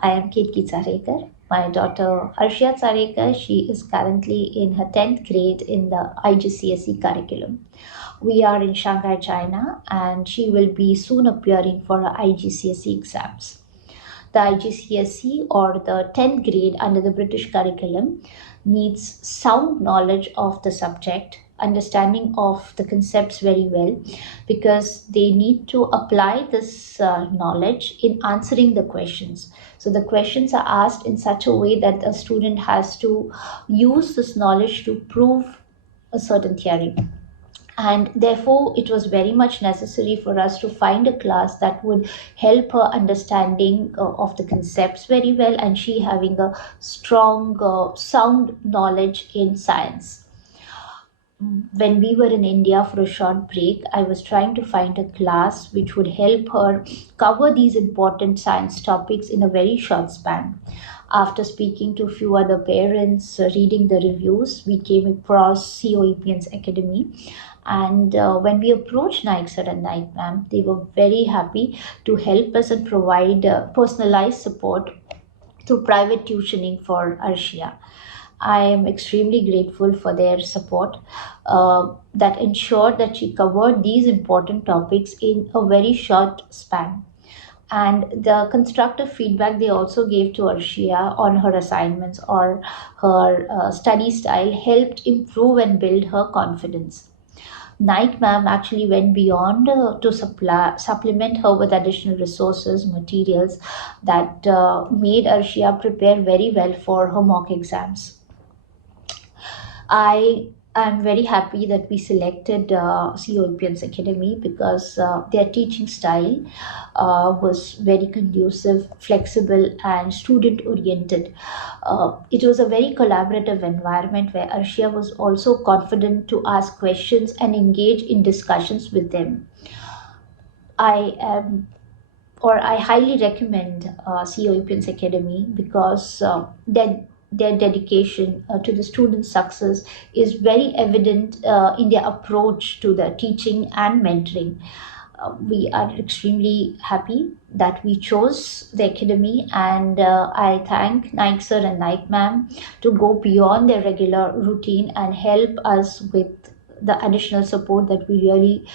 I am Ketki Tsarekar. My daughter Arshia Tsarekar, she is currently in her 10th grade in the IGCSE curriculum. We are in Shanghai, China, and she will be soon appearing for her IGCSE exams. The IGCSE or the 10th grade under the British curriculum needs sound knowledge of the subject, understanding of the concepts very well, because they need to apply this knowledge in answering the questions. So the questions are asked in such a way that a student has to use this knowledge to prove a certain theory, and therefore it was very much necessary for us to find a class that would help her understanding of the concepts very well, and she having a strong sound knowledge in science. When we were in India for a short break, I was trying to find a class which would help her cover these important science topics in a very short span. After speaking to a few other parents, reading the reviews, we came across COEPIANs Academy. And when we approached Naik sir and Naik ma'am, they were very happy to help us and provide personalized support through private tuitioning for Arshia. I am extremely grateful for their support that ensured that she covered these important topics in a very short span. And the constructive feedback they also gave to Arshia on her assignments or her study style helped improve and build her confidence. Night ma'am actually went beyond to supplement her with additional resources, materials that made Arshia prepare very well for her mock exams. I am very happy that we selected COEPIANS Academy because their teaching style was very conducive, flexible, and student oriented. It was a very collaborative environment where Arshia was also confident to ask questions and engage in discussions with them. I am I highly recommend COEPIANS Academy because their dedication to the student's success is very evident in their approach to the teaching and mentoring. We are extremely happy that we chose the academy, and I thank Naik sir and Naik ma'am to go beyond their regular routine and help us with the additional support that we really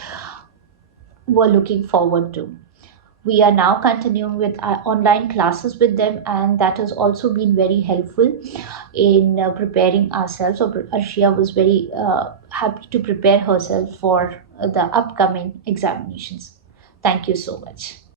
were looking forward to. We are now continuing with our online classes with them, and that has also been very helpful in preparing ourselves. So Arshia was very happy to prepare herself for the upcoming examinations. Thank you so much.